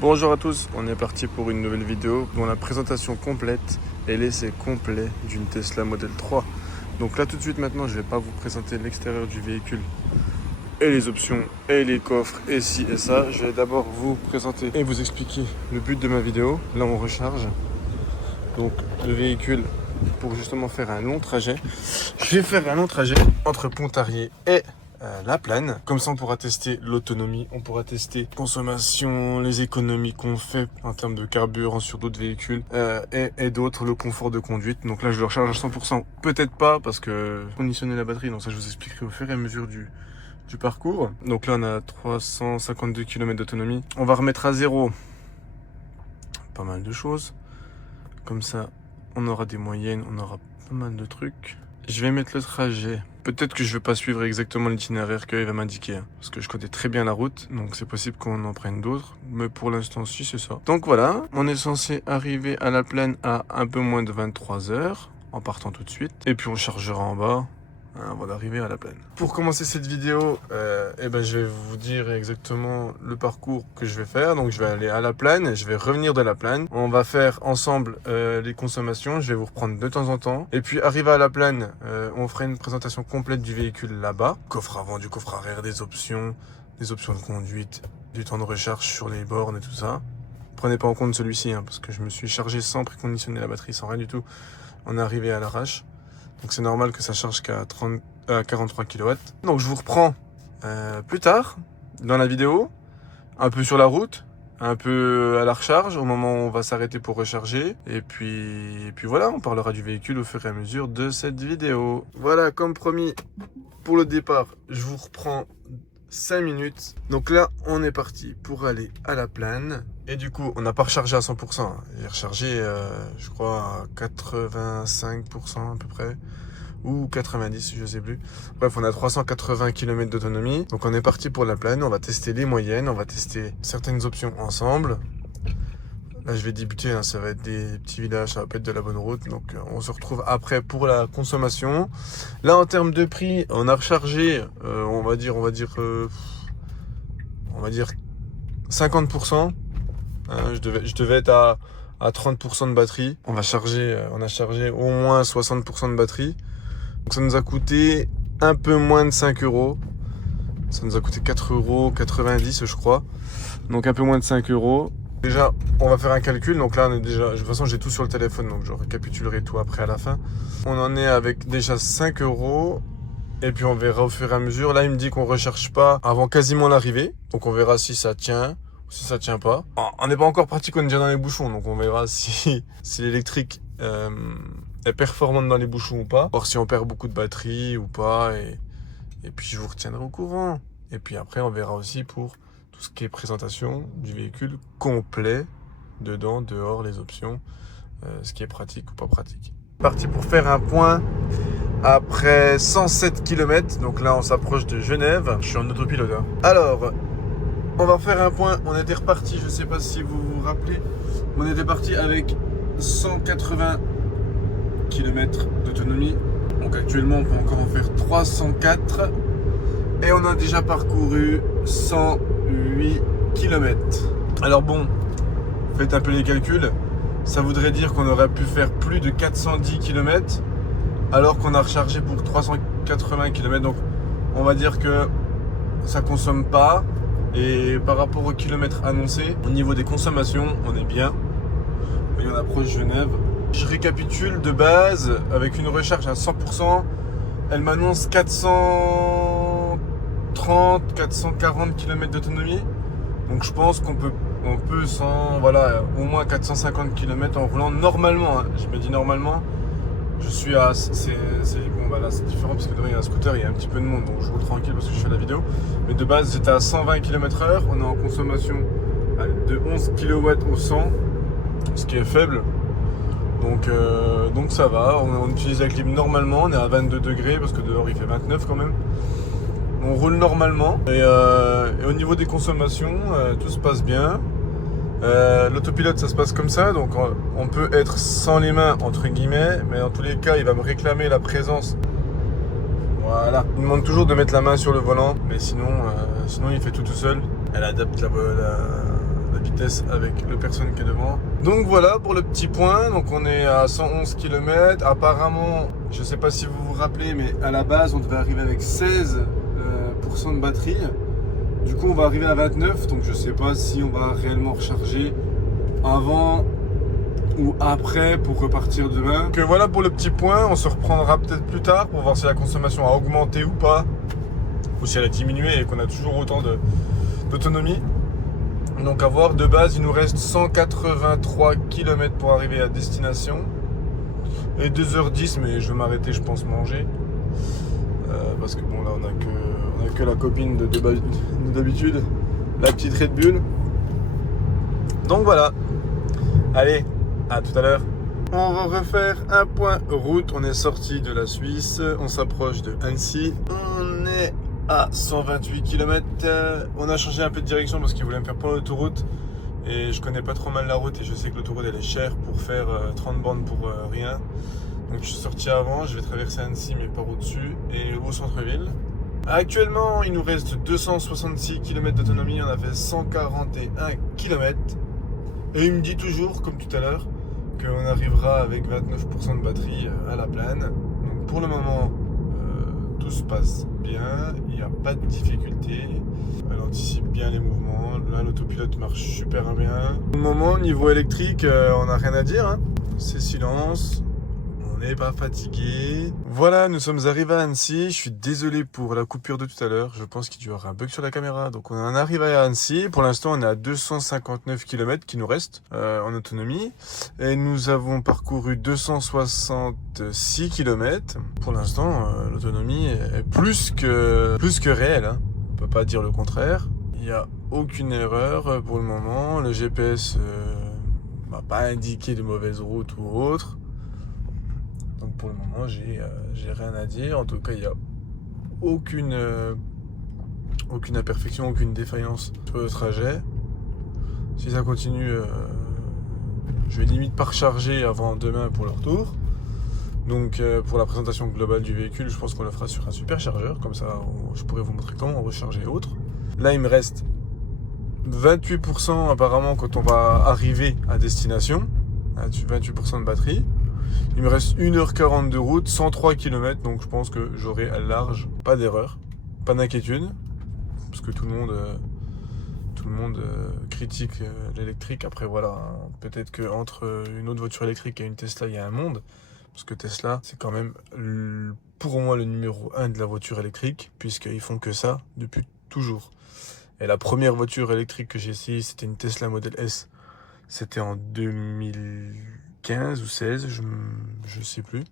Bonjour à tous, on est parti pour une nouvelle vidéo dont la présentation complète et l'essai complet d'une Tesla Model 3. Donc là tout de suite maintenant je vais pas vous présenter l'extérieur du véhicule et les options et les coffres et ci et ça. Je vais d'abord vous présenter et vous expliquer le but de ma vidéo. Là on recharge donc le véhicule pour justement faire un long trajet. Je vais faire un long trajet entre Pontarlier et La Plaine. Comme ça on pourra tester l'autonomie, on pourra tester consommation, les économies qu'on fait en termes de carburant sur d'autres véhicules et d'autres, le confort de conduite. Donc là je le recharge à 100%, peut-être pas parce que conditionner la batterie, donc ça je vous expliquerai au fur et à mesure du parcours. Donc là on a 352 km d'autonomie. On va remettre à zéro pas mal de choses. Comme ça on aura des moyennes, on aura pas mal de trucs. Je vais mettre le trajet. Peut-être que je vais pas suivre exactement l'itinéraire qu'il va m'indiquer, hein, parce que je connais très bien la route, donc c'est possible qu'on en prenne d'autres, mais pour l'instant si c'est ça. Donc voilà, on est censé arriver à La Plaine à un peu moins de 23 heures, en partant tout de suite, et puis on chargera en bas avant d'arriver à La Plaine. Pour commencer cette vidéo, je vais vous dire exactement le parcours que je vais faire. Donc je vais aller à La Plaine, je vais revenir de La Plaine. On va faire ensemble les consommations, je vais vous reprendre de temps en temps. Et puis arrivé à La Plaine, on fera une présentation complète du véhicule là-bas. Coffre avant, du coffre arrière, des options de conduite, du temps de recharge sur les bornes et tout ça. Prenez pas en compte celui-ci, hein, parce que je me suis chargé sans préconditionner la batterie, sans rien du tout. On est arrivé à l'arrache. Donc c'est normal que ça charge qu'à 43 kW. Donc je vous reprends plus tard dans la vidéo, un peu sur la route, un peu à la recharge, au moment où on va s'arrêter pour recharger. Et puis voilà, on parlera du véhicule au fur et à mesure de cette vidéo. Voilà, comme promis, pour le départ, je vous reprends 5 minutes. Donc là, on est parti pour aller à La Plaine. Et du coup, on n'a pas rechargé à 100%. J'ai rechargé, je crois, à 85% à peu près. Ou 90, je sais plus. Bref, on a 380 km d'autonomie. Donc on est parti pour La Plaine. On va tester les moyennes. On va tester certaines options ensemble. Là, je vais débuter. Hein, ça va être des petits villages. Ça va pas être de la bonne route. Donc on se retrouve après pour la consommation. Là, en termes de prix, on a rechargé, on va dire 50%. Hein, je devais être à 30% de batterie. On a chargé au moins 60% de batterie. Donc ça nous a coûté un peu moins de 5 euros. Ça nous a coûté 4,90 € je crois. Donc un peu moins de 5 euros. Déjà, on va faire un calcul. Donc là, on est déjà. De toute façon, j'ai tout sur le téléphone, donc je récapitulerai tout après à la fin. On en est avec déjà 5 euros. Et puis on verra au fur et à mesure. Là, il me dit qu'on ne recherche pas avant quasiment l'arrivée. Donc on verra si ça tient. Si ça tient pas. On n'est pas encore parti qu'on est déjà dans les bouchons, donc on verra si l'électrique est performante dans les bouchons ou pas. Voir si on perd beaucoup de batterie ou pas. Et puis je vous retiendrai au courant. Et puis après on verra aussi pour tout ce qui est présentation du véhicule complet, dedans, dehors, les options, ce qui est pratique ou pas pratique. Parti pour faire un point après 107 km. Donc là on s'approche de Genève. Je suis en autopilote. Hein. Alors, on va faire un point. On était reparti, je ne sais pas si vous vous rappelez, on était parti avec 180 km d'autonomie. Donc actuellement, on peut encore en faire 304. Et on a déjà parcouru 108 km. Alors bon, faites un peu les calculs. Ça voudrait dire qu'on aurait pu faire plus de 410 km alors qu'on a rechargé pour 380 km. Donc on va dire que ça consomme pas. Et par rapport au kilomètre annoncé, au niveau des consommations, on est bien. Et on approche Genève. Je récapitule de base, avec une recharge à 100%, elle m'annonce 430, 440 km d'autonomie. Donc je pense qu'on peut au moins 450 km en roulant normalement. Hein. Je me dis normalement, je suis à... Là c'est différent parce que devant il y a un scooter, il y a un petit peu de monde, donc je roule tranquille parce que je fais la vidéo. Mais de base j'étais à 120 km/h, on est en consommation de 11 kW au 100, ce qui est faible. Donc ça va, on utilise la clim normalement, on est à 22 degrés parce que dehors il fait 29 quand même. On roule normalement et au niveau des consommations, tout se passe bien. L'autopilote ça se passe comme ça, donc on peut être sans les mains entre guillemets, mais dans tous les cas il va me réclamer la présence. Voilà, il me demande toujours de mettre la main sur le volant, mais sinon il fait tout seul. Elle adapte la vitesse avec la personne qui est devant. Donc voilà pour le petit point. Donc on est à 111 km. Apparemment, je sais pas si vous vous rappelez, mais à la base on devait arriver avec 16% de batterie. Du coup on va arriver à 29. Donc je sais pas si on va réellement recharger avant ou après pour repartir demain. Donc voilà pour le petit point. On se reprendra peut-être plus tard pour voir si la consommation a augmenté ou pas, ou si elle a diminué et qu'on a toujours autant d'autonomie. Donc à voir, de base il nous reste 183 km pour arriver à destination et 2h10, mais je vais m'arrêter je pense manger parce que bon là on a que la copine d'habitude, la petite Red Bull. Donc voilà, allez, à tout à l'heure. On va refaire un point route. On est sorti de la Suisse, on s'approche de Annecy. On est à 128 km. On a changé un peu de direction parce qu'il voulait me faire prendre l'autoroute. Et je connais pas trop mal la route et je sais que l'autoroute elle est chère pour faire 30 bornes pour rien. Donc je suis sorti avant, je vais traverser Annecy mais par au-dessus et au centre-ville. Actuellement il nous reste 266 km d'autonomie, on a fait 141 km. Et il me dit toujours, comme tout à l'heure, qu'on arrivera avec 29% de batterie à la plane. Donc pour le moment, tout se passe bien, il n'y a pas de difficulté. Elle anticipe bien les mouvements. Là, l'autopilote marche super bien. Pour le moment, niveau électrique, on n'a rien à dire, hein. C'est silence. On n'est pas fatigué. Voilà, nous sommes arrivés à Annecy. Je suis désolé pour la coupure de tout à l'heure. Je pense qu'il y aura un bug sur la caméra. Donc on en est arrivé à Annecy. Pour l'instant, on est à 259 km qui nous restent en autonomie. Et nous avons parcouru 266 km. Pour l'instant, l'autonomie est plus que réelle, hein. On peut pas dire le contraire. Il n'y a aucune erreur pour le moment. Le GPS m'a pas indiqué de mauvaises routes ou autres. Donc pour le moment, j'ai rien à dire. En tout cas, il n'y a aucune imperfection, aucune défaillance sur le trajet. Si ça continue, je vais limite pas recharger avant demain pour le retour. Donc pour la présentation globale du véhicule, je pense qu'on le fera sur un superchargeur. Comme ça, je pourrai vous montrer comment recharger et autres. Là, il me reste 28% apparemment quand on va arriver à destination. 28% de batterie. Il me reste 1h40 de route, 103 km, donc je pense que j'aurai à large, pas d'erreur, pas d'inquiétude, parce que tout le monde critique l'électrique. Après voilà, hein, peut-être qu'entre une autre voiture électrique et une Tesla, il y a un monde, parce que Tesla, c'est quand même pour moi le numéro 1 de la voiture électrique, puisqu'ils font que ça depuis toujours. Et la première voiture électrique que j'ai essayée, c'était une Tesla Model S, c'était en 2015 ou 16, je sais plus,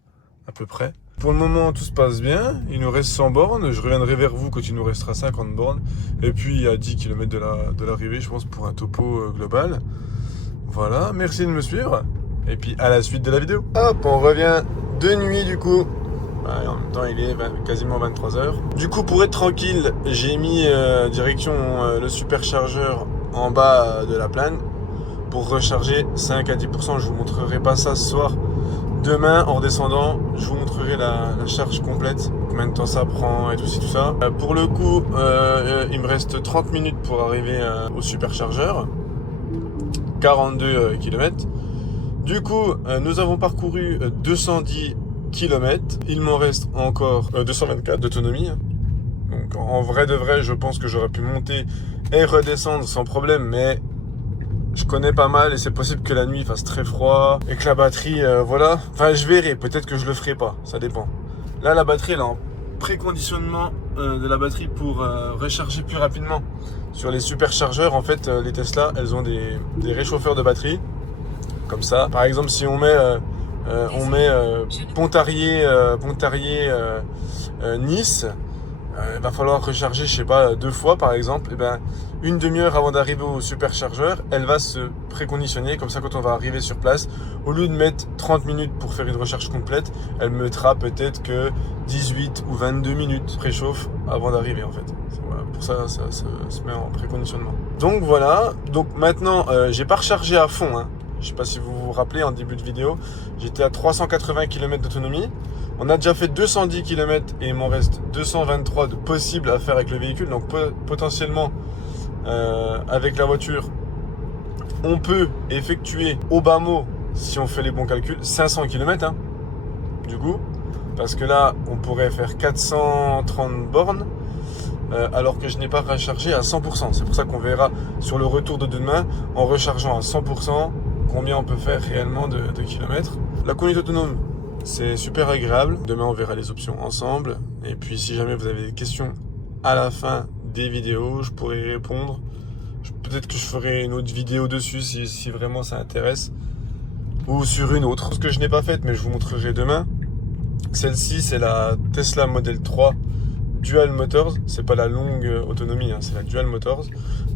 à peu près. Pour le moment, tout se passe bien. Il nous reste 100 bornes. Je reviendrai vers vous quand il nous restera 50 bornes. Et puis, à 10 km de l'arrivée, je pense, pour un topo global. Voilà, merci de me suivre. Et puis, à la suite de la vidéo. Hop, on revient de nuit, du coup. En même temps, il est quasiment 23h. Du coup, pour être tranquille, j'ai mis direction le superchargeur en bas de la plane pour recharger 5 à 10%. Je vous montrerai pas ça ce soir. Demain, en redescendant, je vous montrerai la charge complète, combien de temps ça prend et tout ci, tout ça. Pour le coup, il me reste 30 minutes pour arriver au superchargeur, 42 km. Du coup, nous avons parcouru 210 km. Il m'en reste encore 224 d'autonomie. Donc en vrai de vrai, je pense que j'aurais pu monter et redescendre sans problème, mais je connais pas mal et c'est possible que la nuit fasse très froid et que la batterie, voilà. Enfin, je verrai, peut-être que je le ferai pas, ça dépend. Là, la batterie, elle est en préconditionnement de la batterie pour recharger plus rapidement. Sur les superchargeurs, en fait, les Tesla, elles ont des réchauffeurs de batterie. Comme ça, par exemple, si on met Pontarlier, Nice, il va falloir recharger, je sais pas, 2 fois par exemple. Et ben, une demi-heure avant d'arriver au superchargeur, elle va se préconditionner. Comme ça, quand on va arriver sur place, au lieu de mettre 30 minutes pour faire une recharge complète, elle mettra peut-être que 18 ou 22 minutes préchauffe avant d'arriver en fait. Voilà, pour ça, ça se met en préconditionnement. Donc voilà, donc maintenant, j'ai pas rechargé à fond, hein. Je sais pas si vous vous rappelez, en début de vidéo, j'étais à 380 km d'autonomie. On a déjà fait 210 km et il m'en reste 223 de possibles à faire avec le véhicule. Donc potentiellement, avec la voiture, On peut effectuer au bas mot, si on fait les bons calculs, 500 km, hein, du coup. Parce que là, on pourrait faire 430 bornes, alors que je n'ai pas rechargé à 100%. C'est pour ça qu'on verra sur le retour de demain, en rechargeant à 100%, combien on peut faire réellement de kilomètres. La conduite autonome, c'est super agréable. Demain, on verra les options ensemble. Et puis, si jamais vous avez des questions à la fin des vidéos, je pourrai y répondre. Peut-être que je ferai une autre vidéo dessus si vraiment ça intéresse. Ou sur une autre. Ce que je n'ai pas faite, mais je vous montrerai demain. Celle-ci, c'est la Tesla Model 3 Dual Motors. C'est pas la longue autonomie, hein, c'est la Dual Motors.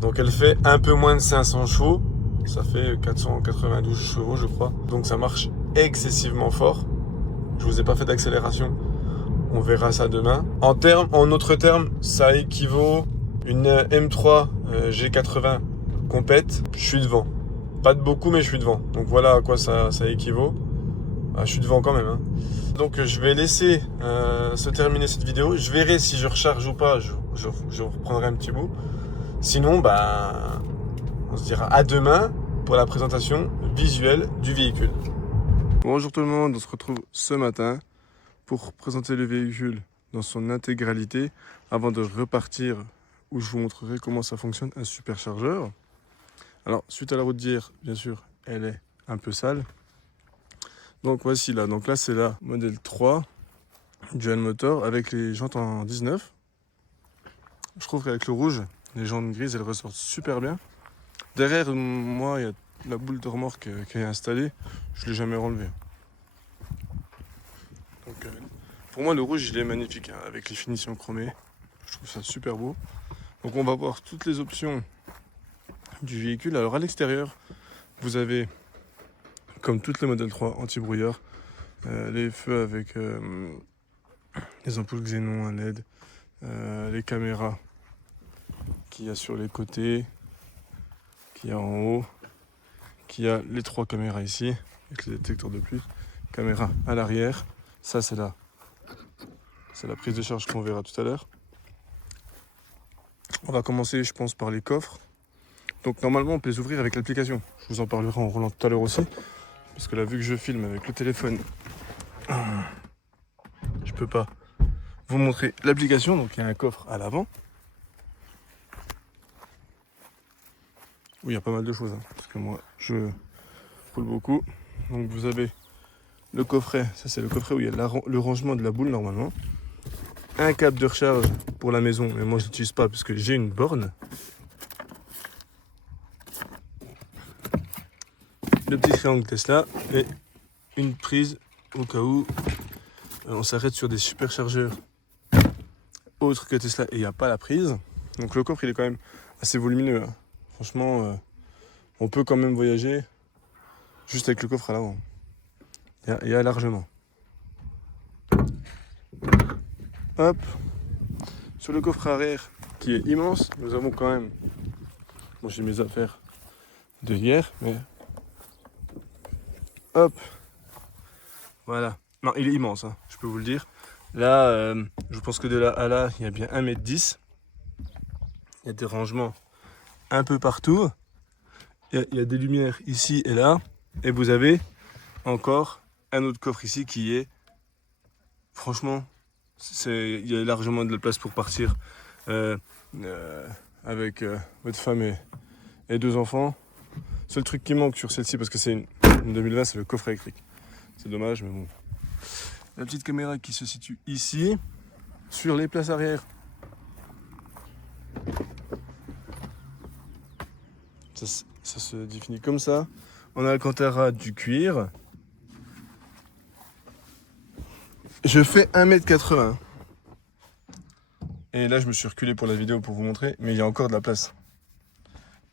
Donc elle fait un peu moins de 500 chevaux. Ça fait 492 chevaux, je crois. Donc ça marche excessivement fort. Je vous ai pas fait d'accélération. On verra ça demain. En autres termes, ça équivaut une M3 G80 complète. Je suis devant. Pas de beaucoup, mais je suis devant. Donc voilà à quoi ça équivaut. Ah, je suis devant quand même, hein. Donc je vais laisser se terminer cette vidéo. Je verrai si je recharge ou pas. Je reprendrai un petit bout. Sinon, bah, on se dira à demain pour la présentation visuelle du véhicule. Bonjour tout le monde, on se retrouve ce matin pour présenter le véhicule dans son intégralité avant de repartir où je vous montrerai comment ça fonctionne un superchargeur. Alors, suite à la route d'hier, bien sûr, elle est un peu sale. Donc voici là, donc là c'est la Model 3 Dual Motor avec les jantes en 19. Je trouve qu'avec le rouge, les jantes grises elles ressortent super bien. Derrière moi il y a la boule de remorque qui est installée, je ne l'ai jamais enlevée. Donc pour moi le rouge il est magnifique, hein, avec les finitions chromées, je trouve ça super beau. Donc on va voir toutes les options du véhicule. Alors à l'extérieur vous avez, comme toutes les Model 3, anti-brouillard, les feux avec les ampoules xénon à LED, les caméras qu'il y a sur les côtés, qu'il y a en haut, qu'il y a les 3 caméras ici, avec les détecteurs de pluie, caméra à l'arrière, ça c'est la prise de charge qu'on verra tout à l'heure. On va commencer je pense par les coffres. Donc normalement on peut les ouvrir avec l'application, je vous en parlerai en roulant tout à l'heure aussi, parce que là vu que je filme avec le téléphone, je peux pas vous montrer l'application. Donc il y a un coffre à l'avant où il y a pas mal de choses, hein, parce que moi je roule beaucoup. Donc vous avez le coffret, ça c'est le coffret où il y a le rangement de la boule normalement, un câble de recharge pour la maison, mais moi je l'utilise pas parce que j'ai une borne, le petit triangle Tesla et une prise au cas où on s'arrête sur des superchargeurs autres que Tesla et il n'y a pas la prise. Donc le coffre il est quand même assez volumineux, hein. Franchement on peut quand même voyager juste avec le coffre à l'avant. Il y a largement. Hop. Sur le coffre arrière qui est immense, nous avons quand même, bon j'ai mes affaires de hier, mais hop, voilà. Non, il est immense, hein, je peux vous le dire. Là, je pense que de là à là, il y a bien 1,10 m. Il y a des rangements un peu partout. Il y a des lumières ici et là. Et vous avez encore un autre coffre ici qui est, franchement, il y a largement de la place pour partir avec votre femme et 2 enfants. Seul truc qui manque sur celle-ci, parce que c'est une 2020, c'est le coffret électrique. C'est dommage, mais bon. La petite caméra qui se situe ici, sur les places arrière. Ça se définit comme ça. On a Alcantara du cuir. Je fais 1,80 m. Et là, je me suis reculé pour la vidéo pour vous montrer, mais il y a encore de la place.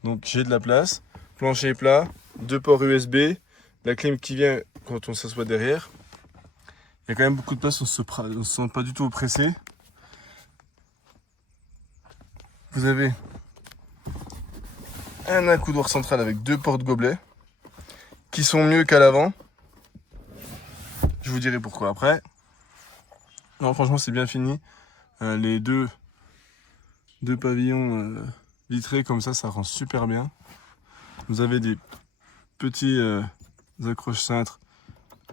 Donc j'ai de la place. Plancher plat, 2 ports USB, la clim qui vient quand on s'assoit derrière. Il y a quand même beaucoup de place, on se sent pas du tout oppressé. Vous avez un accoudoir central avec 2 porte-gobelets qui sont mieux qu'à l'avant. Je vous dirai pourquoi après. Non, franchement, c'est bien fini. Les deux pavillons vitrés comme ça rend super bien. Vous avez des petits accroches cintres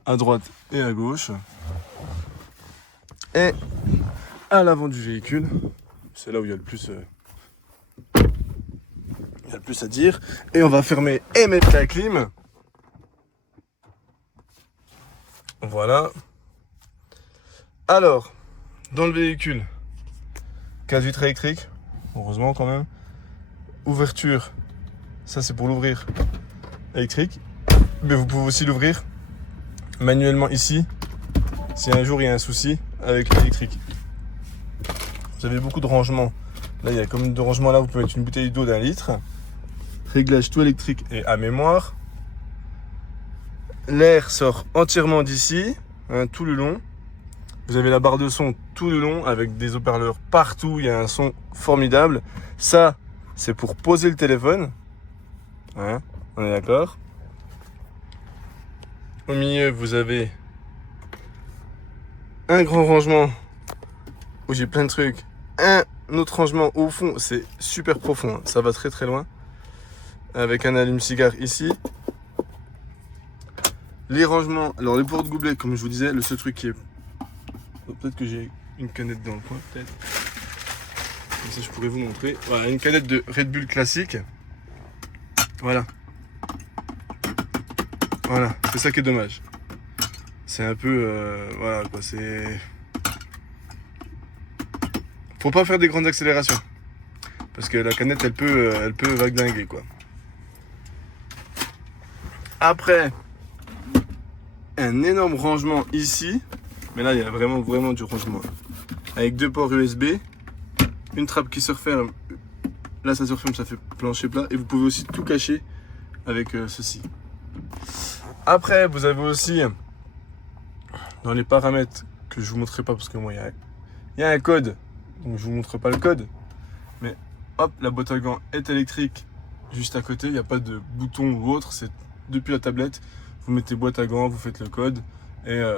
à droite et à gauche. Et à l'avant du véhicule, c'est là où il y a le plus à dire. Et on va fermer et mettre la clim. Voilà. Alors, dans le véhicule, 4 vitres électriques, heureusement quand même. Ouverture, ça c'est pour l'ouvrir, électrique. Mais vous pouvez aussi l'ouvrir manuellement ici, si un jour il y a un souci avec l'électrique. Vous avez beaucoup de rangements. Là, il y a comme de rangements là, vous pouvez mettre une bouteille d'eau d'1 litre. Réglage tout électrique et à mémoire. L'air sort entièrement d'ici, hein, tout le long. Vous avez la barre de son tout le long avec des haut-parleurs partout. Il y a un son formidable. Ça, c'est pour poser le téléphone. Hein, on est d'accord. Au milieu, vous avez un grand rangement où j'ai plein de trucs. Un autre rangement au fond, c'est super profond. Hein. Ça va très très loin. Avec un allume-cigare ici. Les rangements, alors les portes gobelets, comme je vous disais, le seul truc qui est... Peut-être que j'ai une canette dans le coin, peut-être. Comme ça, je pourrais vous montrer. Voilà, une canette de Red Bull classique. Voilà. Voilà, c'est ça qui est dommage. C'est un peu... voilà, quoi, c'est... Faut pas faire des grandes accélérations. Parce que la canette, elle peut vagdinguer, quoi. Après... un énorme rangement ici, mais là il y a vraiment du rangement avec 2 ports USB, une trappe qui se referme, là ça se referme, ça fait plancher plat, et vous pouvez aussi tout cacher avec ceci. Après vous avez aussi dans les paramètres que je vous montrerai pas parce que moi il y a un code, donc je vous montre pas le code, mais hop, la boîte à gants est électrique juste à côté, il n'y a pas de bouton ou autre, c'est depuis la tablette. Vous mettez boîte à gants, vous faites le code, ou alors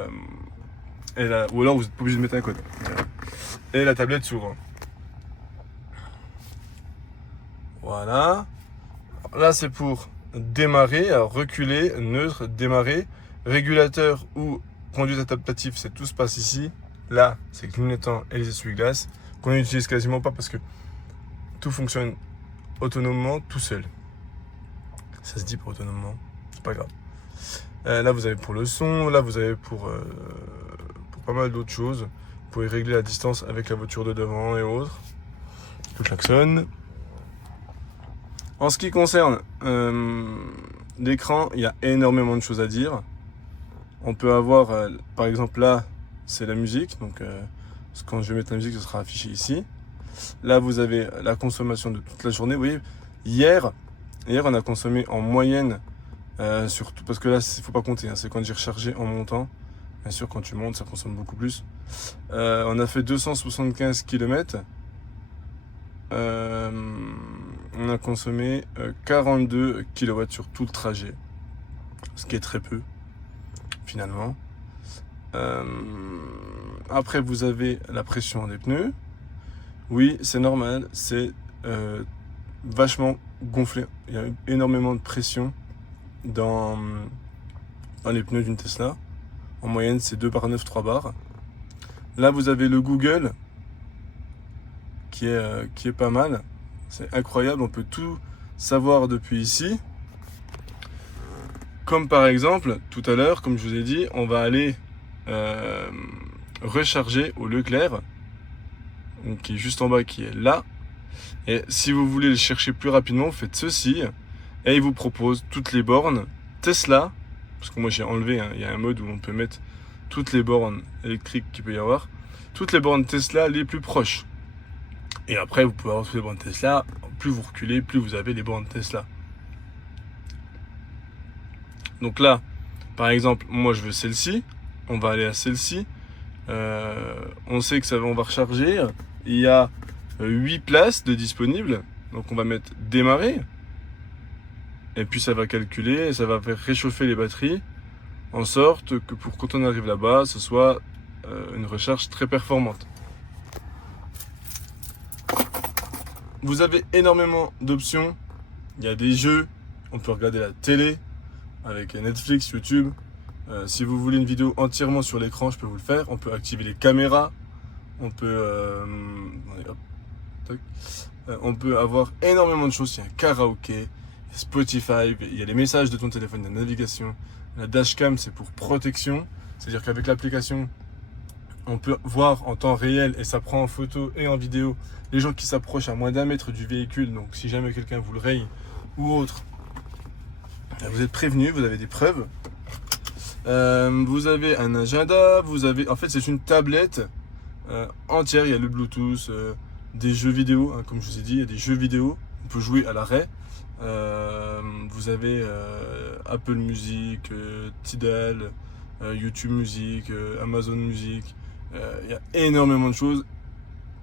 vous n'êtes pas obligé de mettre un code. Et la tablette s'ouvre. Voilà. Là, c'est pour démarrer, alors reculer, neutre, démarrer. Régulateur ou conduite adaptative, c'est tout se passe ici. Là, c'est clignotant et les essuie-glaces, qu'on n'utilise quasiment pas parce que tout fonctionne autonomement, tout seul. Ça se dit pas autonomement, c'est pas grave. Là vous avez pour le son, là vous avez pour pas mal d'autres choses. Vous pouvez régler la distance avec la voiture de devant et autres. Le klaxon. En ce qui concerne l'écran, il y a énormément de choses à dire. On peut avoir, par exemple là, c'est la musique. Donc quand je vais mettre la musique, ce sera affiché ici. Là vous avez la consommation de toute la journée. Vous voyez, hier on a consommé en moyenne... surtout parce que là il faut pas compter, hein, c'est quand j'ai rechargé en montant. Bien sûr quand tu montes ça consomme beaucoup plus. On a fait 275 km. On a consommé 42 kW sur tout le trajet, ce qui est très peu finalement. Après vous avez la pression des pneus. Oui, c'est normal, c'est vachement gonflé, il y a énormément de pression dans les pneus d'une Tesla. En moyenne, c'est 2 bar 9, 3 bars. Là, vous avez le Google qui est pas mal. C'est incroyable, on peut tout savoir depuis ici. Comme par exemple, tout à l'heure, comme je vous ai dit, on va aller recharger au Leclerc, donc qui est juste en bas, qui est là. Et si vous voulez le chercher plus rapidement, vous faites ceci. Et il vous propose toutes les bornes Tesla, parce que moi j'ai enlevé, hein, il y a un mode où on peut mettre toutes les bornes électriques qu'il peut y avoir, toutes les bornes Tesla les plus proches. Et après vous pouvez avoir toutes les bornes Tesla, plus vous reculez, plus vous avez les bornes Tesla. Donc là, par exemple, moi je veux celle-ci, on va aller à celle-ci, on sait que on va recharger, il y a 8 places de disponibles, donc on va mettre démarrer. Et puis ça va calculer, et ça va faire réchauffer les batteries, en sorte que pour quand on arrive là-bas, ce soit une recharge très performante. Vous avez énormément d'options, il y a des jeux, On peut regarder la télé avec Netflix, YouTube. Si vous voulez une vidéo entièrement sur l'écran, je peux vous le faire. On peut activer les caméras. On peut, on peut avoir énormément de choses. Il y a un karaoké, Spotify, il y a les messages de ton téléphone, la navigation. La dashcam, c'est pour protection. C'est-à-dire qu'avec l'application, on peut voir en temps réel et ça prend en photo et en vidéo les gens qui s'approchent à moins d'1 mètre du véhicule. Donc si jamais quelqu'un vous le raye ou autre, vous êtes prévenu, vous avez des preuves. Vous avez un agenda, en fait c'est une tablette entière, il y a le Bluetooth, des jeux vidéo, hein, comme je vous ai dit, il y a des jeux vidéo, on peut jouer à l'arrêt. Vous avez Apple Music, Tidal, YouTube Music, Amazon Music, il y a énormément de choses.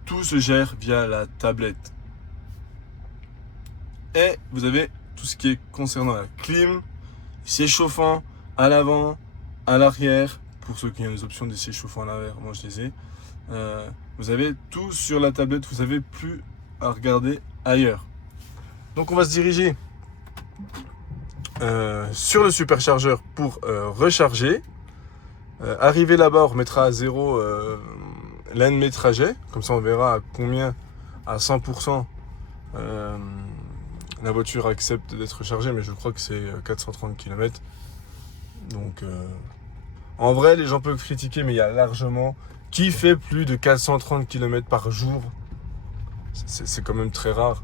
Tout se gère via la tablette. Et vous avez tout ce qui est concernant la clim, siège chauffant à l'avant, à l'arrière. Pour ceux qui ont les options des sièges chauffants à l'arrière, moi je les ai. Vous avez tout sur la tablette, vous n'avez plus à regarder ailleurs. Donc on va se diriger sur le superchargeur pour recharger. Arrivé là-bas, on remettra à 0 l'un de mes trajets. Comme ça on verra à combien, à 100%, la voiture accepte d'être rechargée. Mais je crois que c'est 430 km. Donc en vrai, les gens peuvent critiquer, mais il y a largement... Qui fait plus de 430 km par jour? C'est quand même très rare,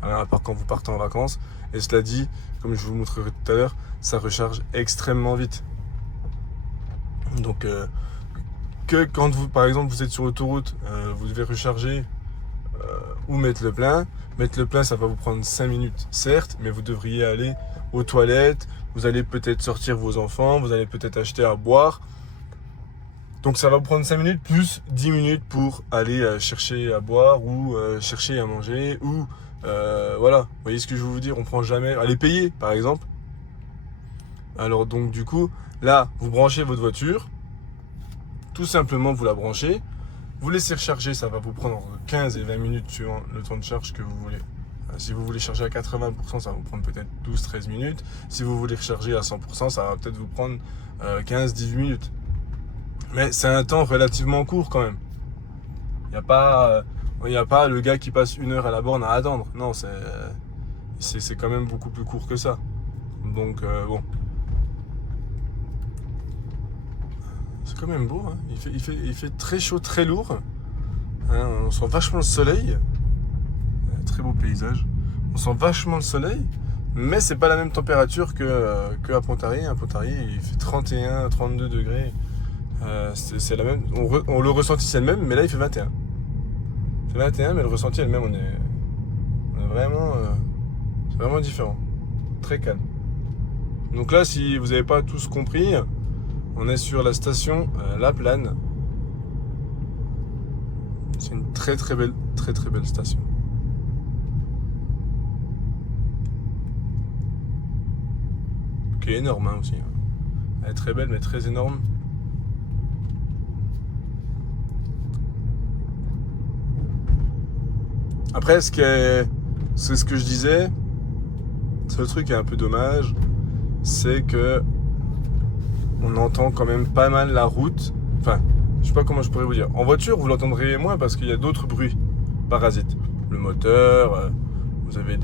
hein, à part quand vous partez en vacances. Et cela dit, comme je vous montrerai tout à l'heure, ça recharge extrêmement vite. Donc, que quand vous, par exemple, vous êtes sur l'autoroute, vous devez recharger ou mettre le plein. Mettre le plein, ça va vous prendre 5 minutes, certes, mais vous devriez aller aux toilettes, vous allez peut-être sortir vos enfants, vous allez peut-être acheter à boire. Donc ça va vous prendre 5 minutes plus 10 minutes pour aller chercher à boire ou chercher à manger ou voilà, vous voyez ce que je veux vous dire, on prend jamais, aller payer par exemple. Alors donc du coup, là vous branchez votre voiture, tout simplement vous la branchez, vous laissez recharger, ça va vous prendre 15 et 20 minutes suivant le temps de charge que vous voulez. Si vous voulez charger à 80%, ça va vous prendre peut-être 12-13 minutes. Si vous voulez recharger à 100%, ça va peut-être vous prendre 15-18 minutes. Mais c'est un temps relativement court quand même. Il n'y a pas le gars qui passe 1 heure à la borne à attendre. Non, c'est quand même beaucoup plus court que ça. Donc bon. C'est quand même beau, hein. Il fait très chaud, très lourd. Hein, on sent vachement le soleil. Très beau paysage. On sent vachement le soleil. Mais c'est pas la même température que à Pontarlier. À Pontarlier, il fait 31, 32 degrés. C'est la même, le ressenti c'est le même, mais là il fait 21. Il fait 21, mais le ressenti est le même. On est vraiment, c'est vraiment différent, très calme. Donc là, si vous n'avez pas tous compris, on est sur la station La Plane. C'est une très belle station. Qui est énorme hein, aussi. Elle est très belle, mais très énorme. Après, c'est ce que je disais, c'est le truc qui est un peu dommage, c'est que on entend quand même pas mal la route. Enfin, je sais pas comment je pourrais vous dire. En voiture, vous l'entendrez moins parce qu'il y a d'autres bruits parasites. Le moteur, vous avez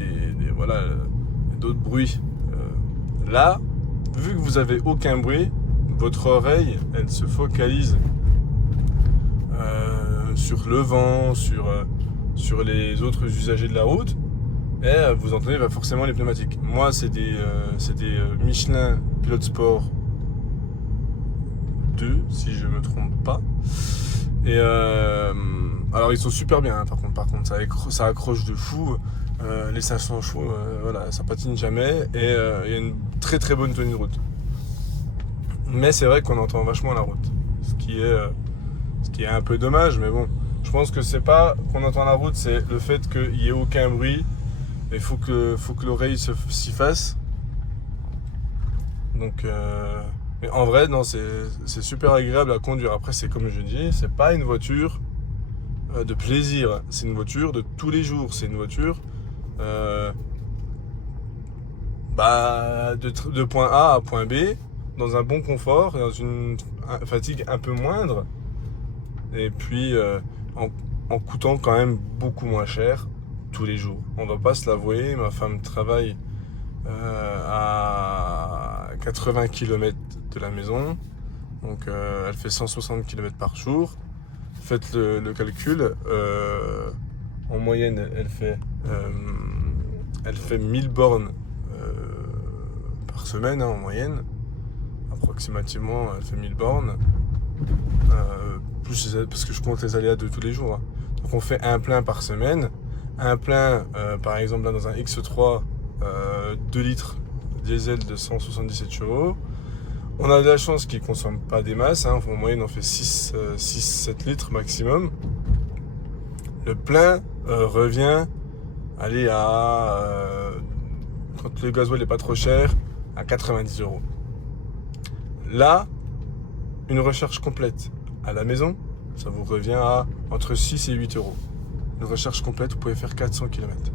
voilà, d'autres bruits. Là, vu que vous avez aucun bruit, votre oreille, elle se focalise sur le vent, sur les autres usagers de la route, et vous entendez forcément les pneumatiques. Moi, c'est des Michelin Pilot Sport 2, si je me trompe pas. Et alors, ils sont super bien, hein, par contre, ça accroche de fou. Les 500 chevaux, voilà, ça patine jamais, et il y a une très bonne tenue de route. Mais c'est vrai qu'on entend vachement la route, ce qui est un peu dommage, mais bon. Je pense que c'est pas qu'on entend la route, c'est le fait qu'il n'y ait aucun bruit. Il faut que l'oreille s'y fasse. Donc, mais en vrai, non, c'est super agréable à conduire. Après, c'est comme je dis, c'est pas une voiture de plaisir. C'est une voiture de tous les jours. C'est une voiture de point A à point B, dans un bon confort, dans une fatigue un peu moindre, et puis en coûtant quand même beaucoup moins cher tous les jours. On va pas se l'avouer, ma femme travaille à 80 km de la maison, donc elle fait 160 km par jour. Faites le calcul, en moyenne elle fait 1000 bornes par semaine, hein, en moyenne, approximativement elle fait 1000 bornes, plus parce que je compte les aléas de tous les jours, hein. Donc on fait un plein par semaine, un plein par exemple là dans un X3 2 litres diesel de 177 chevaux. On a de la chance qu'il ne consomme pas des masses, hein. En moyenne on fait 6-7 litres maximum. Le plein revient, allez, quand le gasoil n'est pas trop cher, à 90 €. Là, une recharge complète à la maison, ça vous revient à entre 6 et 8 €. Une recharge complète, vous pouvez faire 400 km.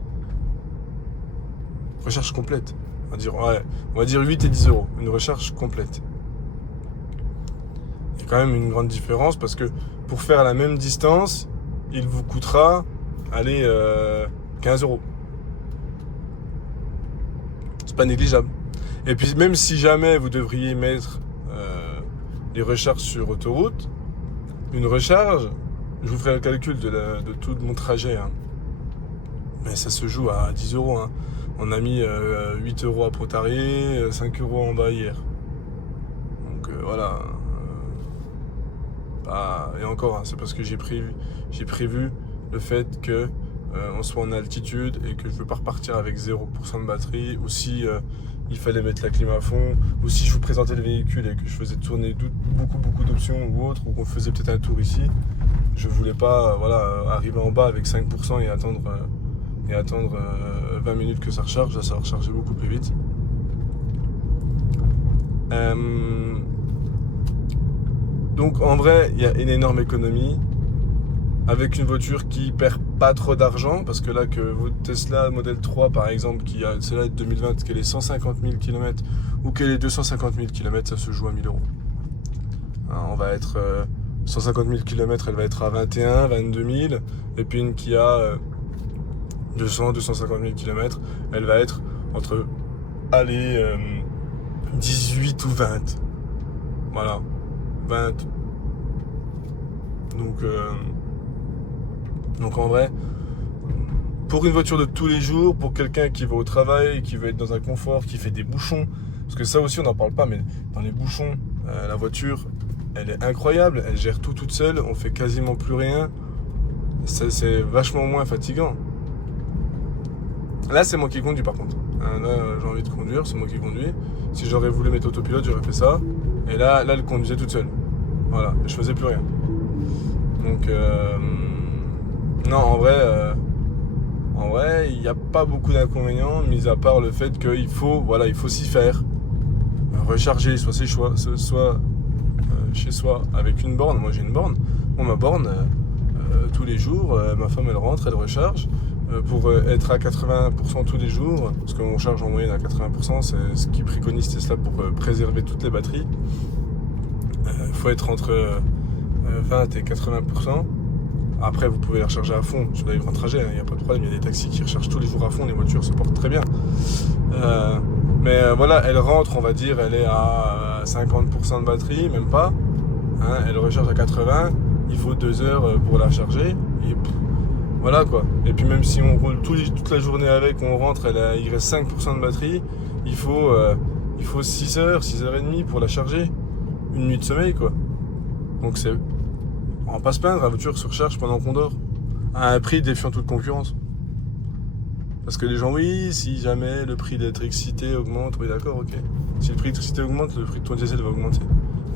Recharge complète, on va dire 8 et 10 €, une recharge complète. Il y a quand même une grande différence parce que pour faire la même distance, il vous coûtera, allez, 15 €. C'est pas négligeable. Et puis même si jamais vous devriez mettre les recharges sur autoroute, une recharge, je vous ferai le calcul de tout mon trajet, hein. Mais ça se joue à 10 €, hein. On a mis 8 € à Pontarlier, 5 € en bas hier. Donc voilà. Et encore, hein, c'est parce que j'ai prévu le fait que on soit en altitude et que je ne veux pas repartir avec 0% de batterie, ou si il fallait mettre la clim à fond, ou si je vous présentais le véhicule et que je faisais tourner beaucoup d'options ou autres, ou qu'on faisait peut-être un tour ici. Je voulais pas arriver en bas avec 5% et attendre 20 minutes que ça recharge. Là, ça va recharger beaucoup plus vite. Donc en vrai, il y a une énorme économie avec une voiture qui perd pas trop d'argent, parce que là, que votre Tesla Model 3 par exemple, qui a celle-là de 2020, qu'elle est 150 000 km ou qu'elle est 250 000 km, ça se joue à 1000 €. Alors, on va être 150 000 km, elle va être à 21, 22 000, et puis une qui a 250 000 km, elle va être entre 18 ou 20. Voilà, 20. Donc en vrai, pour une voiture de tous les jours, pour quelqu'un qui va au travail, qui veut être dans un confort, qui fait des bouchons, parce que ça aussi on n'en parle pas, mais dans les bouchons, la voiture, elle est incroyable, elle gère tout toute seule, on fait quasiment plus rien, c'est vachement moins fatigant. Là, c'est moi qui conduis par contre. Là, j'ai envie de conduire, c'est moi qui conduis. Si j'aurais voulu mettre autopilote, j'aurais fait ça. Et là, elle conduisait toute seule. Voilà, je faisais plus rien. Donc, non, en vrai, il n'y a pas beaucoup d'inconvénients, mis à part le fait qu'il faut s'y faire. Recharger, soit chez soi avec une borne. Moi, j'ai une borne. Bon, ma borne, tous les jours, ma femme, elle rentre, elle recharge. Pour être à 80% tous les jours, parce qu'on charge en moyenne à 80%, c'est ce qui préconise Tesla pour préserver toutes les batteries. Il faut être entre 20 et 80%. Après, vous pouvez la recharger à fond sur les grands trajets, il n'y a pas de problème. Il y a des taxis qui rechargent tous les jours à fond, les voitures se portent très bien. Mais voilà, elle rentre, on va dire, elle est à 50% de batterie, même pas. Hein, elle recharge à 80, il faut 2 heures pour la charger. Et voilà quoi. Et puis même si on roule toute la journée avec, on rentre, il reste 5% de batterie, il faut 6 heures, 6 heures et demie pour la charger. Une nuit de sommeil quoi. Donc on va pas se plaindre, la voiture se recharge pendant qu'on dort. À un prix défiant toute concurrence. Parce que les gens, oui, si jamais le prix d'électricité augmente, oui d'accord, ok. Si le prix d'électricité augmente, le prix de ton diesel va augmenter.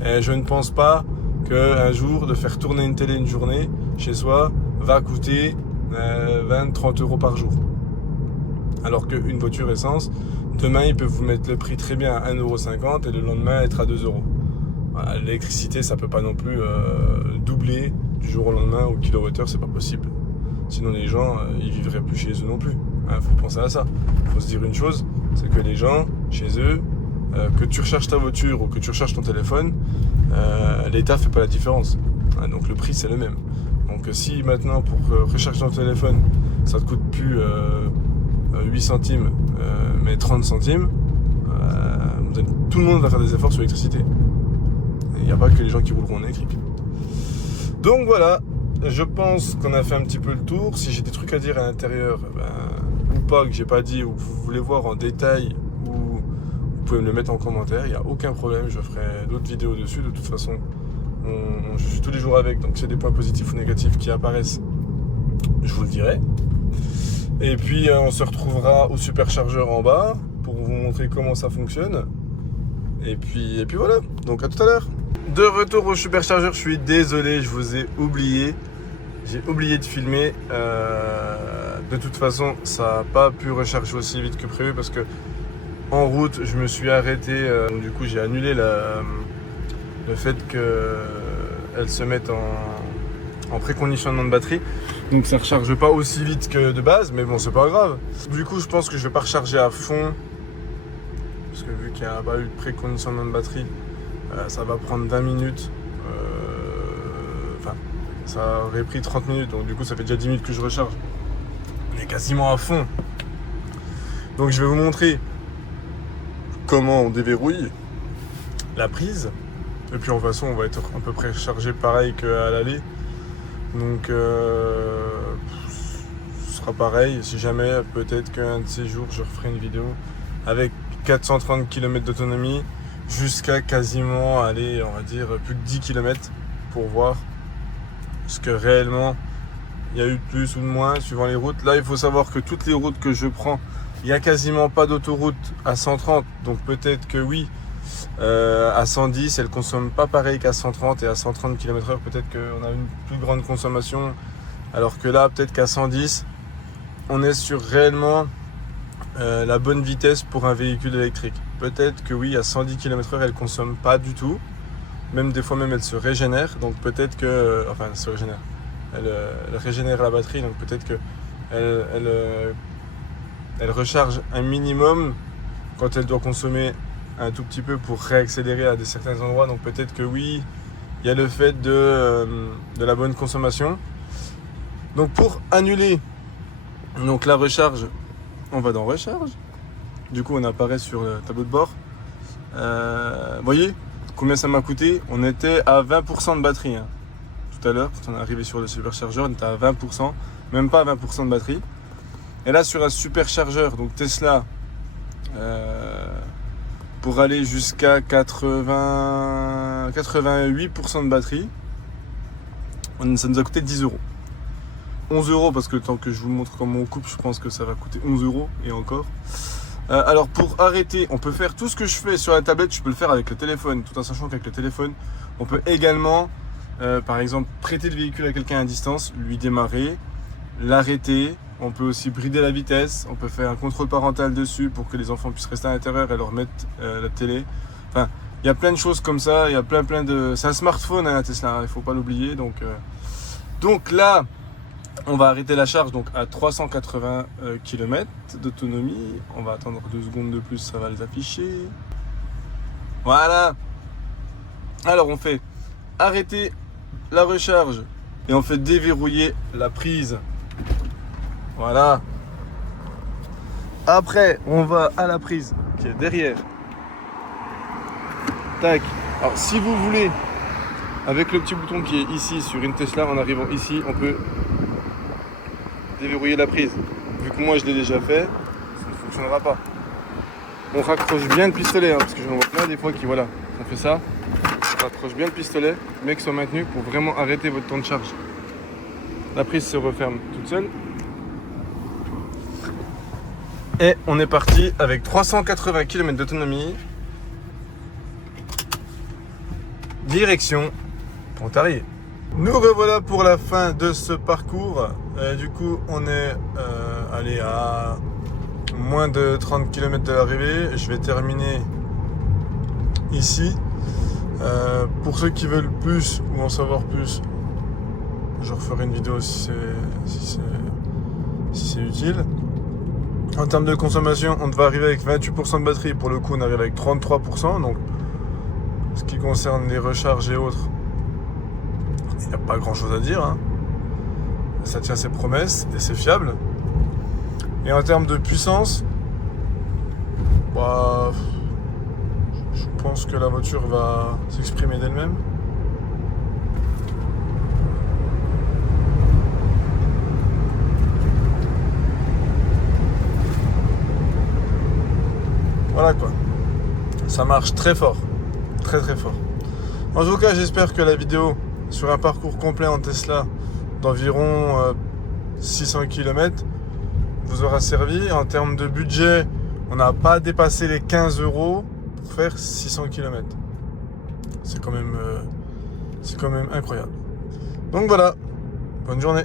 Et je ne pense pas qu'un jour, de faire tourner une télé une journée chez soi va coûter 20-30 € par jour. Alors qu'une voiture essence, demain ils peuvent vous mettre le prix très bien à 1,50 € et le lendemain être à 2 €. Voilà, l'électricité ça peut pas non plus doubler du jour au lendemain au kilowattheure, c'est pas possible. Sinon les gens ils vivraient plus chez eux non plus. Faut penser à ça. Faut se dire une chose, c'est que les gens chez eux, que tu recharges ta voiture ou que tu recharges ton téléphone, l'État fait pas la différence. Donc le prix c'est le même. Donc si maintenant pour recharger ton téléphone, ça te coûte plus 8 centimes, mais 30 centimes, tout le monde va faire des efforts sur l'électricité. Il n'y a pas que les gens qui rouleront en électrique. Donc voilà, je pense qu'on a fait un petit peu le tour. Si j'ai des trucs à dire à l'intérieur, ou pas, que j'ai pas dit, ou que vous voulez voir en détail, ou vous pouvez me le mettre en commentaire, il n'y a aucun problème, je ferai d'autres vidéos dessus. De toute façon, je suis tous les jours avec, donc s'il y a des points positifs ou négatifs qui apparaissent, je vous le dirai. Et puis on se retrouvera au superchargeur en bas pour vous montrer comment ça fonctionne. Et puis voilà, donc à tout à l'heure. De retour au superchargeur, je suis désolé, je vous ai oublié. J'ai oublié de filmer. De toute façon, ça n'a pas pu recharger aussi vite que prévu parce que en route, je me suis arrêté. Donc du coup, j'ai annulé le fait qu'elle se mette en préconditionnement de batterie. Donc ça ne recharge pas aussi vite que de base, mais bon, c'est pas grave. Du coup, je pense que je vais pas recharger à fond. Parce que vu qu'il n'y a pas eu de préconditionnement de batterie, ça va prendre 20 minutes. Enfin, ça aurait pris 30 minutes, donc du coup ça fait déjà 10 minutes que je recharge. On est quasiment à fond. Donc je vais vous montrer comment on déverrouille la prise. Et puis en façon on va être à peu près chargé pareil qu'à l'aller. Donc ce sera pareil. Si jamais, peut-être qu'un de ces jours je referai une vidéo avec 430 km d'autonomie jusqu'à quasiment aller, on va dire, plus de 10 km pour voir ce que réellement il y a eu de plus ou de moins suivant les routes. Là, il faut savoir que toutes les routes que je prends, il n'y a quasiment pas d'autoroute à 130, donc peut-être que oui, à 110, elle ne consomme pas pareil qu'à 130 et à 130 km/h, peut-être qu'on a une plus grande consommation, alors que là, peut-être qu'à 110, on est sur réellement la bonne vitesse pour un véhicule électrique. Peut-être que oui, à 110 km/h, elle consomme pas du tout. Même des fois, même elle se régénère. Donc peut-être que, enfin, elle se régénère. Elle régénère la batterie. Donc peut-être que elle recharge un minimum quand elle doit consommer un tout petit peu pour réaccélérer à certains endroits. Donc peut-être que oui, il y a le fait de la bonne consommation. Donc pour annuler donc la recharge, on va dans recharge. Du coup, on apparaît sur le tableau de bord. Vous voyez combien ça m'a coûté? On était à 20% de batterie. Hein. Tout à l'heure, quand on est arrivé sur le superchargeur, on était à 20%. Même pas à 20% de batterie. Et là, sur un superchargeur, donc Tesla, pour aller jusqu'à 88% de batterie, ça nous a coûté 10 euros. 11 euros parce que tant que je vous montre comment on coupe, je pense que ça va coûter 11 euros et encore. Alors pour arrêter, on peut faire tout ce que je fais sur la tablette, je peux le faire avec le téléphone, tout en sachant qu'avec le téléphone, on peut également, par exemple, prêter le véhicule à quelqu'un à distance, lui démarrer, l'arrêter. On peut aussi brider la vitesse, on peut faire un contrôle parental dessus pour que les enfants puissent rester à l'intérieur et leur mettre la télé. Enfin, il y a plein de choses comme ça, il y a plein de... C'est un smartphone, hein, Tesla, il ne faut pas l'oublier. Donc là, on va arrêter la charge donc à 380 km d'autonomie. On va attendre 2 secondes de plus, ça va les afficher. Voilà. Alors on fait arrêter la recharge et on fait déverrouiller la prise. Voilà. Après, on va à la prise qui est derrière. Tac. Alors si vous voulez, avec le petit bouton qui est ici sur une Tesla, en arrivant ici, on peut déverrouiller la prise. Vu que moi je l'ai déjà fait, ça ne fonctionnera pas. On raccroche bien le pistolet, hein, parce que j'en vois plein des fois qui, voilà, on fait ça. On raccroche bien le pistolet, le mec soit maintenu pour vraiment arrêter votre temps de charge. La prise se referme toute seule. Et on est parti avec 380 km d'autonomie. Direction Pontarlier. Nous revoilà pour la fin de ce parcours. Du coup, on est allé à moins de 30 km de l'arrivée. Je vais terminer ici. Pour ceux qui veulent plus ou en savoir plus, je referai une vidéo si c'est utile. En termes de consommation, on devait arriver avec 28% de batterie. Pour le coup, on arrive avec 33%. Donc, ce qui concerne les recharges et autres, il n'y a pas grand chose à dire, hein. Ça tient ses promesses et c'est fiable. Et en termes de puissance, bah, je pense que la voiture va s'exprimer d'elle-même. Voilà quoi. Ça marche très fort. Très très fort. En tout cas, j'espère que la vidéo sur un parcours complet en Tesla d'environ 600 km vous aura servi. En termes de budget, on n'a pas dépassé les 15 € pour faire 600 km. C'est quand même incroyable. Donc voilà, bonne journée.